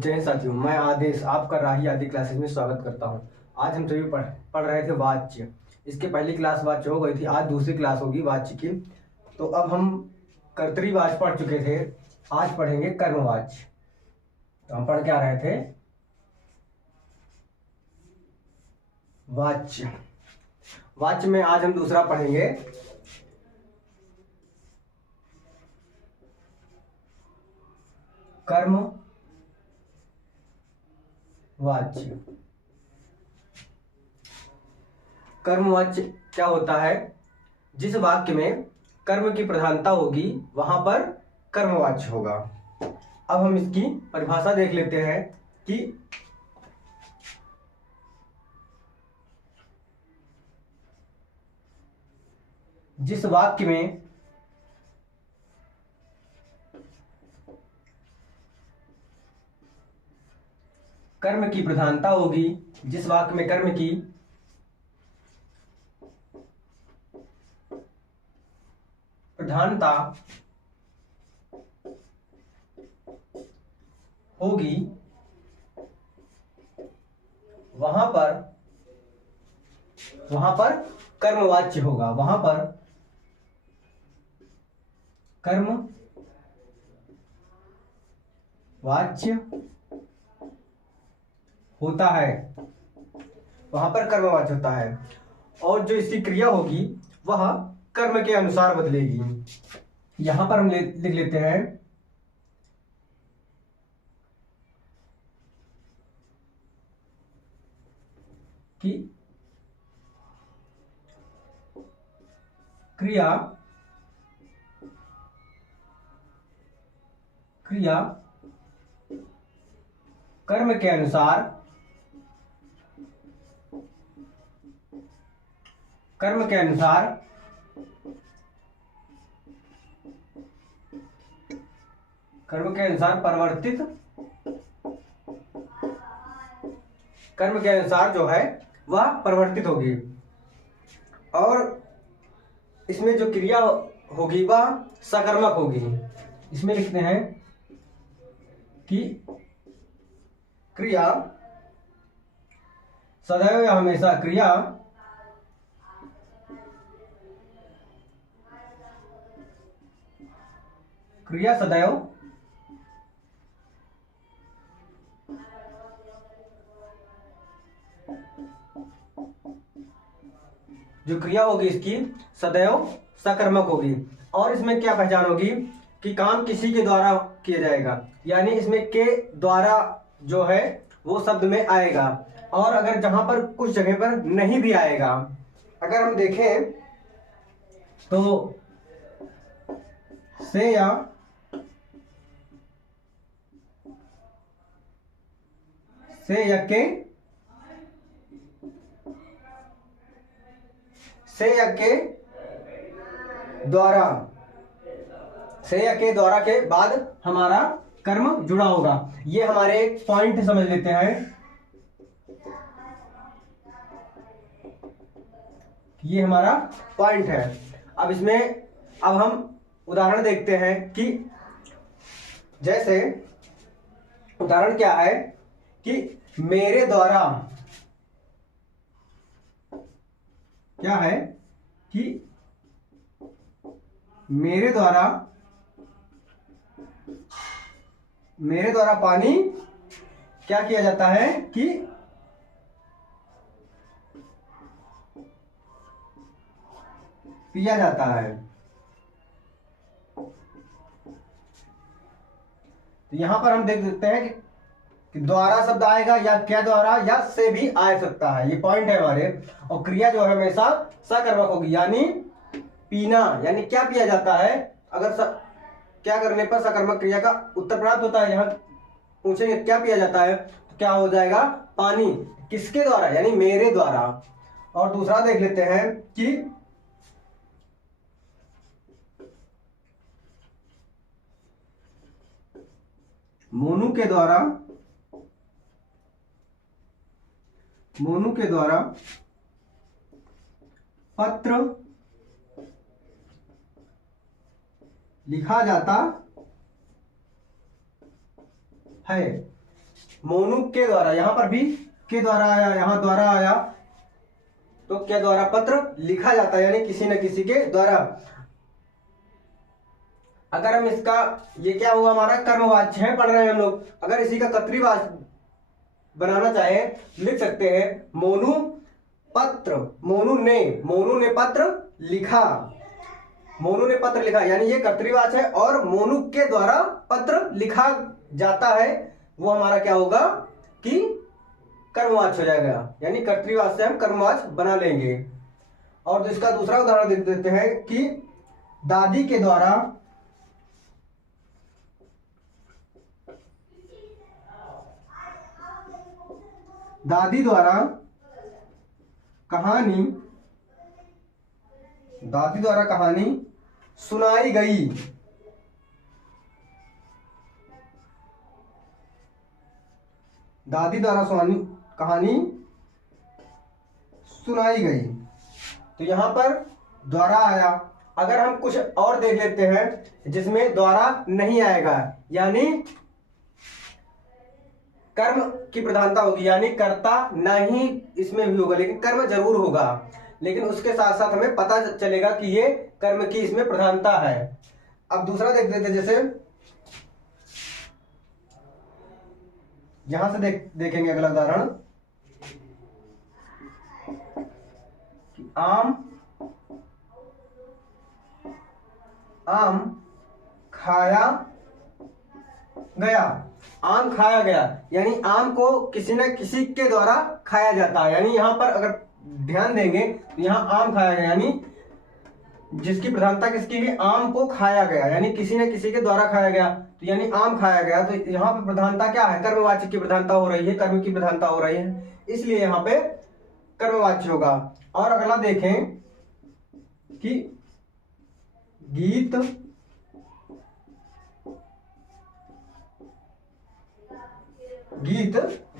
जय हिंद साथियों, मैं आदेश आपका राही आदि क्लासेस में स्वागत करता हूं। आज हम सभी पढ़ रहे थे वाच्य। इसके पहली क्लास वाच्य हो गई थी, आज दूसरी क्लास होगी वाच्य की। तो अब हम कर्तरीवाच्य पढ़ चुके थे, आज पढ़ेंगे कर्मवाच्य। तो हम पढ़ क्या रहे थे? वाच्य। वाच्य में आज हम दूसरा पढ़ेंगे कर्म वाच्य। कर्मवाच्य क्या होता है? जिस वाक्य में कर्म की प्रधानता होगी वहां पर कर्मवाच्य होगा। अब हम इसकी परिभाषा देख लेते हैं कि जिस वाक्य में कर्म की प्रधानता होगी, जिस वाक्य में कर्म की प्रधानता होगी वहां पर कर्मवाच्य होगा। वहां पर कर्मवाच्य होता है, वहां पर कर्मवाच्य होता है। और जो इसकी क्रिया होगी वह कर्म के अनुसार बदलेगी। यहां पर हम लिख लेते हैं कि क्रिया कर्म के अनुसार परिवर्तित, कर्म के अनुसार जो है वह परिवर्तित होगी। और इसमें जो क्रिया होगी वह सकर्मक होगी। इसमें लिखते हैं कि क्रिया सदैव या हमेशा क्रिया सदैव जो क्रिया होगी इसकी सदैव सकर्मक होगी। और इसमें क्या पहचान होगी कि काम किसी के द्वारा किया जाएगा, यानी इसमें के द्वारा जो है वो शब्द में आएगा। और अगर जहां पर कुछ जगह पर नहीं भी आएगा, अगर हम देखें तो से या के द्वारा के बाद हमारा कर्म जुड़ा होगा। ये हमारे एक पॉइंट समझ लेते हैं, ये हमारा पॉइंट है। अब हम उदाहरण देखते हैं कि जैसे उदाहरण क्या है कि मेरे द्वारा क्या है कि मेरे द्वारा पानी क्या किया जाता है कि पिया जाता है। तो यहां पर हम देख सकते हैं कि द्वारा शब्द आएगा या क्या द्वारा या से भी आ सकता है। ये पॉइंट है हमारे। और क्रिया जो है हमेशा सकर्मक होगी, यानी पीना, यानी क्या पिया जाता है। अगर क्या करने पर सकर्मक क्रिया का उत्तर प्राप्त होता है, यहाँ पूछेंगे क्या पिया जाता है तो क्या हो जाएगा? पानी। किसके द्वारा? यानी मेरे द्वारा। और दूसरा देख लेते हैं कि मोनू के द्वारा पत्र लिखा जाता है। मोनू के द्वारा, यहां पर भी के द्वारा आया, यहां द्वारा आया, तो के द्वारा पत्र लिखा जाता है, यानी किसी न किसी के द्वारा। अगर हम इसका, ये क्या हुआ हमारा कर्मवाच्य है, पढ़ रहे हैं हम लोग। अगर इसी का कर्तृवाच्य बनाना चाहे लिख सकते हैं मोनू पत्र, मोनू ने पत्र लिखा, मोनू ने पत्र लिखा, यानी ये कर्तृवाच्य है। और मोनू के द्वारा पत्र लिखा जाता है, वो हमारा क्या होगा कि कर्मवाच्य हो जाएगा, यानी कर्तृवाच्य से हम कर्मवाच्य बना लेंगे। और इसका दूसरा उदाहरण देख देते हैं कि दादी के द्वारा दादी द्वारा कहानी, दादी द्वारा कहानी सुनाई गई, दादी द्वारा कहानी सुनाई गई। तो यहां पर द्वारा आया। अगर हम कुछ और देख लेते हैं जिसमें द्वारा नहीं आएगा, यानी कर्म की प्रधानता होगी, यानी कर्ता नहीं इसमें भी होगा, लेकिन कर्म जरूर होगा, लेकिन उसके साथ साथ हमें पता चलेगा कि ये कर्म की इसमें प्रधानता है। अब दूसरा देख लेते हैं, जैसे यहां से देखेंगे अगला उदाहरण, आम खाया गया, आम खाया गया, यानी आम को किसी न किसी के द्वारा खाया जाता है। यानी यहां पर अगर ध्यान देंगे तो यहां आम खाया गया, यानी जिसकी प्रधानता किसकी है, आम को खाया गया, यानी किसी न किसी के द्वारा खाया गया, तो यानी आम खाया गया। तो यहाँ पे प्रधानता क्या है, कर्मवाच्य की प्रधानता हो रही है, कर्म की प्रधानता हो रही है, इसलिए यहाँ पे कर्मवाच्य होगा। और अगला देखें कि गीत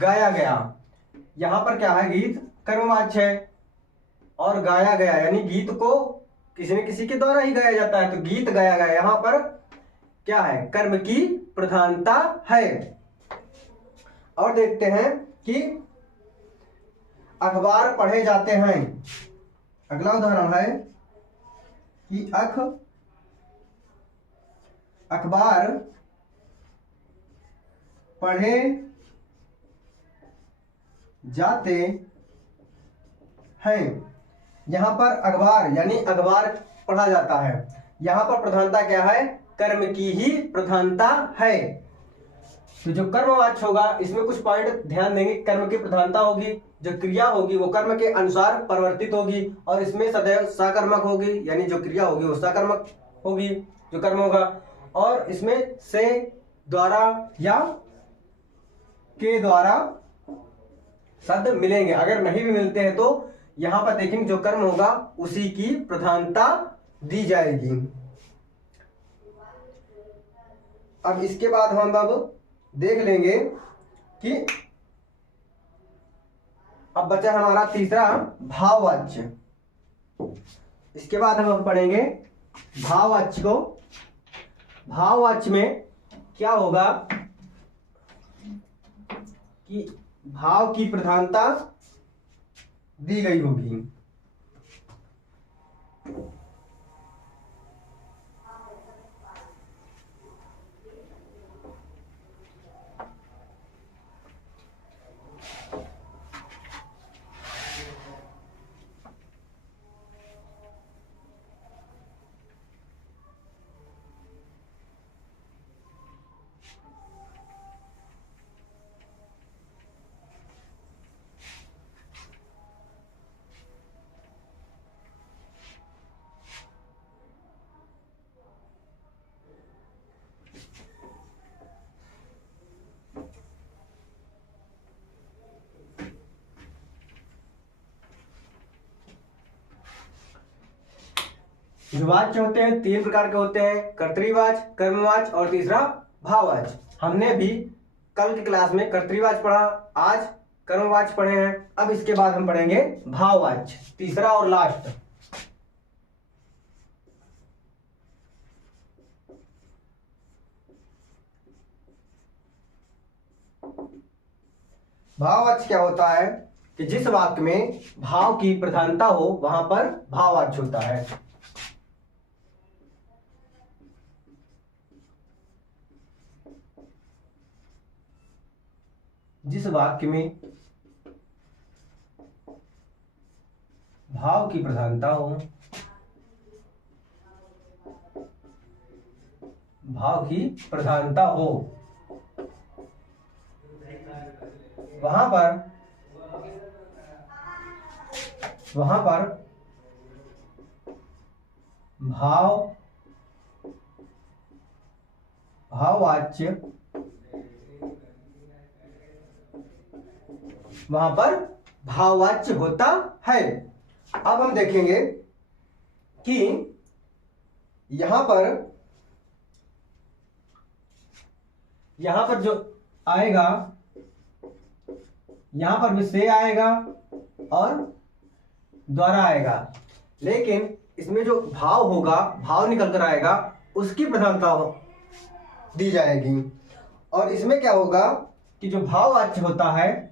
गाया गया, यहां पर क्या है, गीत कर्मवाच्य है, और गाया गया यानी गीत को किसी न किसी के द्वारा ही गाया जाता है, तो गीत गाया गया यहां पर क्या है, कर्म की प्रधानता है। और देखते हैं कि अखबार पढ़े जाते हैं। अगला उदाहरण है कि अखबार पढ़े जाते हैं। यहां पर अखबार यानी अखबार पढ़ा जाता है, यहां पर प्रधानता क्या है, कर्म की ही प्रधानता है। तो जो कर्मवाच्य होगा इसमें कुछ पॉइंट ध्यान देंगे, कर्म की प्रधानता होगी, जो क्रिया होगी वो कर्म के अनुसार परिवर्तित होगी, और इसमें सदैव सकर्मक होगी, यानी जो क्रिया होगी वो सकर्मक होगी, जो कर्म होगा। और इसमें से, द्वारा या के द्वारा शब्द मिलेंगे, अगर नहीं भी मिलते हैं तो यहां पर देखेंगे जो कर्म होगा उसी की प्रधानता दी जाएगी। अब इसके बाद हम अब देख लेंगे कि अब बचा हमारा तीसरा भाववाच्य। इसके बाद हम पढ़ेंगे भाववाच्य को। भाववाच्य में क्या होगा कि भाव की प्रधानता दी गई होगी। जो वाच्य होते हैं तीन प्रकार के होते हैं, कर्तृवाच्य, कर्मवाच्य और तीसरा भाववाच्य। हमने भी कल की क्लास में कर्तृवाच्य पढ़ा, आज कर्मवाच्य पढ़े हैं। अब इसके बाद हम पढ़ेंगे भाववाच्य, तीसरा और लास्ट। भाववाच्य क्या होता है कि जिस वाक्य में भाव की प्रधानता हो वहां पर भाववाच्य होता है। जिस वाक्य में भाव की प्रधानता हो, भाव की प्रधानता हो, वहां पर भाववाच्य, वहां पर भाववाच्य होता है। अब हम देखेंगे कि यहां पर जो आएगा, यहां पर भी से आएगा और द्वारा आएगा, लेकिन इसमें जो भाव होगा, भाव निकल कर आएगा, उसकी प्रधानता दी जाएगी। और इसमें क्या होगा कि जो भाववाच्य होता है,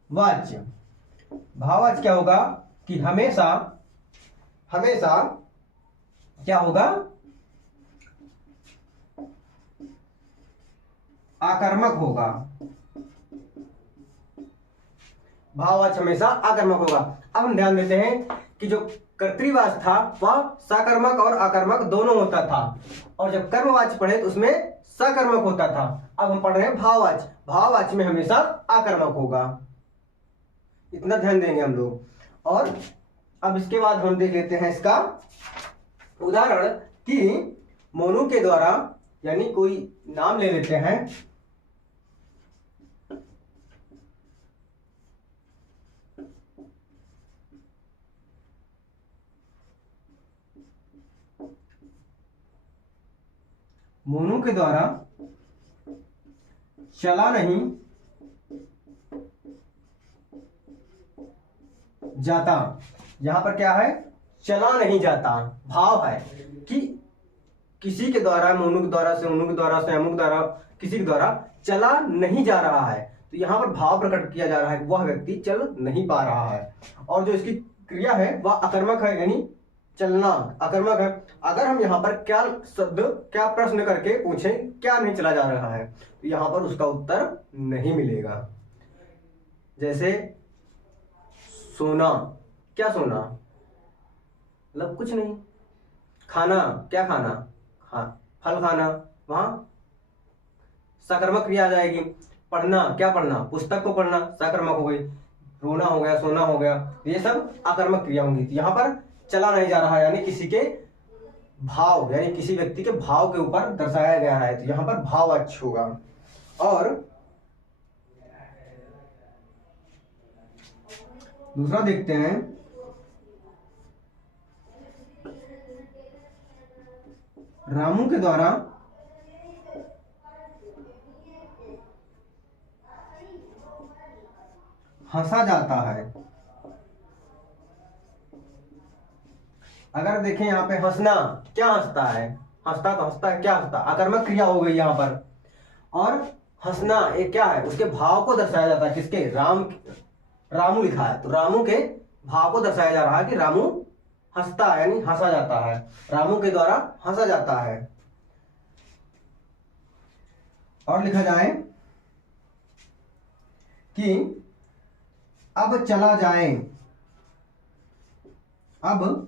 भाववाच्य क्या होगा कि हमेशा क्या होगा, आकर्मक होगा। भाववाच्य हमेशा आकर्मक होगा। अब हम ध्यान देते हैं कि जो कर्तृवाच्य था वह सकर्मक और आकर्मक दोनों होता था, और जब कर्मवाच्य पढ़े तो उसमें सकर्मक होता था। अब हम पढ़ रहे हैं भाववाच्य, भाववाच्य में हमेशा आकर्मक होगा, इतना ध्यान देंगे हम लोग। और अब इसके बाद हम देख लेते हैं इसका उदाहरण कि मोनू के द्वारा, यानी कोई नाम ले लेते हैं, मोनू के द्वारा चला नहीं जाता। यहां पर क्या है, चला नहीं जाता, भाव है कि किसी के द्वारा, मोनू के द्वारा, सोनू के द्वारा, श्यामू के द्वारा, किसी के द्वारा चला नहीं जा रहा है। तो यहां पर भाव प्रकट किया जा रहा है कि वह व्यक्ति चल नहीं पा रहा है। और जो इसकी क्रिया है वह अकर्मक है, यानी चलना अकर्मक है। अगर हम यहाँ पर क्या शब्द, क्या प्रश्न करके पूछें क्या नहीं चला जा रहा है, तो यहाँ पर उसका उत्तर नहीं मिलेगा। जैसे सोना, क्या सोना, मतलब कुछ नहीं। खाना, क्या खाना, फल खाना, वहां सकर्मक क्रिया आ जाएगी। पढ़ना, क्या पढ़ना, पुस्तक को पढ़ना, सकर्मक हो गई। रोना हो गया, सोना हो गया, ये सब अकर्मक क्रिया होंगी। यहाँ पर चला नहीं जा रहा है, यानी किसी के भाव, यानी किसी व्यक्ति के भाव के ऊपर दर्शाया गया है, तो यहाँ पर भाववाच्य होगा। और दूसरा देखते हैं, रामू के द्वारा हंसा जाता है। अगर देखें यहाँ पे हंसना, क्या हंसता है, हंसता तो हंसता है, क्या हंसता, अकर्मक क्रिया हो गई यहाँ पर। और हंसना एक क्या है, उसके भाव को दर्शाया जाता है। किसके, रामू लिखा है, तो रामू के भाव को दर्शाया जा रहा है कि रामू हंसता है, यानी हंसा जाता है, रामू के द्वारा हंसा जाता है। और लिखा जाए कि अब चला जाए, अब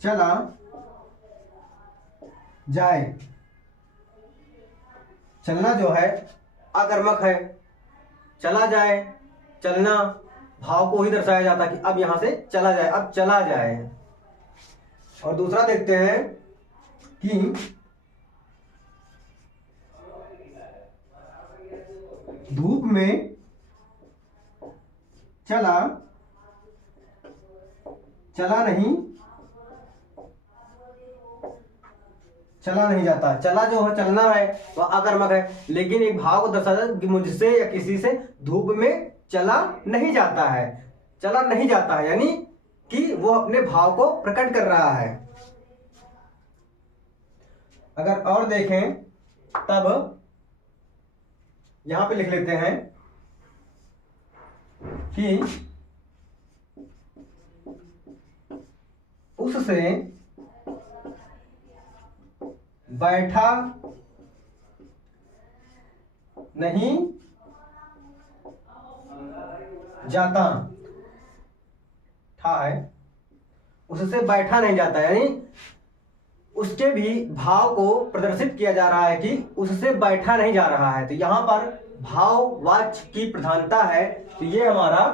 चला जाए। चलना जो है अकर्मक है, चला जाए, चलना भाव को ही दर्शाया जाता है कि अब यहां से चला जाए, अब चला जाए। और दूसरा देखते हैं कि धूप में चला नहीं जाता। चला जो है, चलना है, वह अकर्मक है, लेकिन एक भाव को दर्शाता है कि मुझसे या किसी से धूप में चला नहीं जाता है। चला नहीं जाता है, यानी कि वो अपने भाव को प्रकट कर रहा है। अगर और देखें तब यहां पे लिख लेते हैं कि उससे बैठा नहीं जाता, ठा है, उससे बैठा नहीं जाता, यानी उसके भी भाव को प्रदर्शित किया जा रहा है कि उससे बैठा नहीं जा रहा है। तो यहां पर भाव वाच्य की प्रधानता है। तो ये हमारा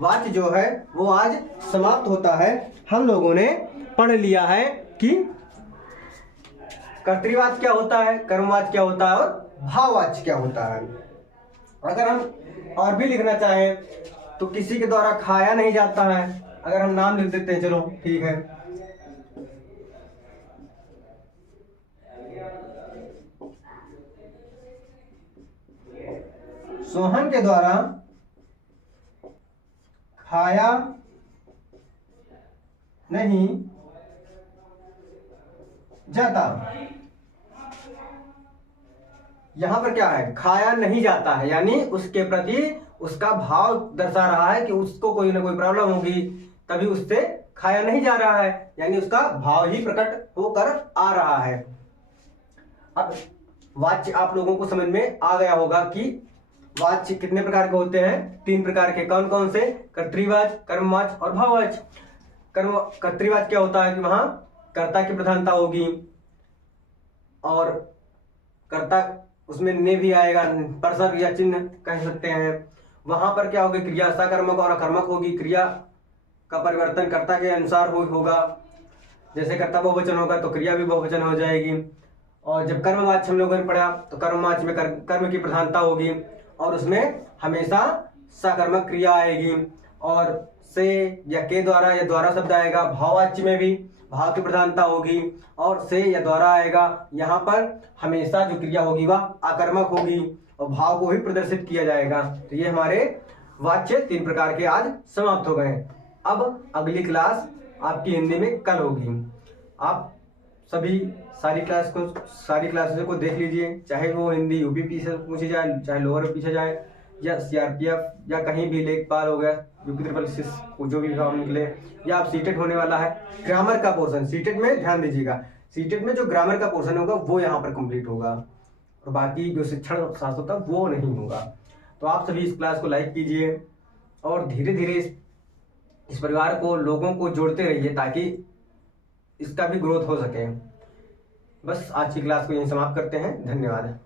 वाच्य जो है वो आज समाप्त होता है। हम लोगों ने पढ़ लिया है कि कर्तृवाच्य क्या होता है, कर्मवाच्य क्या होता है और भाववाच्य क्या होता है। अगर हम और भी लिखना चाहें तो किसी के द्वारा खाया नहीं जाता है, अगर हम नाम लिख देते हैं, चलो ठीक है, सोहन के द्वारा खाया नहीं जाता। यहां पर क्या है, खाया नहीं जाता है, यानी उसके प्रति उसका भाव दर्शा रहा है कि उसको कोई ना कोई प्रॉब्लम होगी, तभी उससे खाया नहीं जा रहा है, यानी उसका भाव ही प्रकट होकर आ रहा है। अब वाच्य आप लोगों को समझ में आ गया होगा कि वाच्य कितने प्रकार के होते हैं, 3 प्रकार के। कौन कौन से, कर्तृवाच्य, कर्मवाच्य और भाववाच्य। कर्तृवाच्य क्या होता है कि वहां कर्ता की प्रधानता होगी और कर्ता उसमें ने भी आएगा, परसर या चिन्ह कह सकते हैं। वहां पर क्या होगी, क्रिया सकर्मक और अकर्मक होगी, क्रिया का परिवर्तन कर्ता के अनुसार होगा। जैसे कर्ता बहुवचन होगा तो क्रिया भी बहुवचन हो जाएगी। और जब कर्मवाच्य हम लोगों ने पढ़ा तो कर्मवाच्य में कर्म की प्रधानता होगी और उसमें हमेशा सकर्मक क्रिया आएगी और से या के द्वारा या द्वारा शब्द आएगा। भाववाच्य में भी भाव की प्रधानता होगी और से या द्वारा आएगा। यहाँ पर हमेशा जो क्रिया होगी वह आकर्मक होगी और भाव को ही प्रदर्शित किया जाएगा। तो ये हमारे वाच्य 3 प्रकार के आज समाप्त हो गए। अब अगली क्लास आपकी हिंदी में कल होगी। आप सभी सारी क्लासेस को देख लीजिए, चाहे वो हिंदी यूपी से पूछी जाए, चाहे लोअर पूछा जाए, या सीआरपीएफ या कहीं भी लेखपाल हो गया, यूपी 666 जो भी एग्जाम निकले, या आप सीटेट होने वाला है। ग्रामर का पोर्शन सीटेट में ध्यान दीजिएगा, सीटेट में जो ग्रामर का पोर्शन होगा वो यहाँ पर कंप्लीट होगा और बाकी जो शिक्षण शास्त्र होता है वो नहीं होगा। तो आप सभी इस क्लास को लाइक कीजिए और धीरे धीरे इस परिवार को, लोगों को जोड़ते रहिए ताकि इसका भी ग्रोथ हो सके। बस आज की क्लास को यहीं समाप्त करते हैं। धन्यवाद।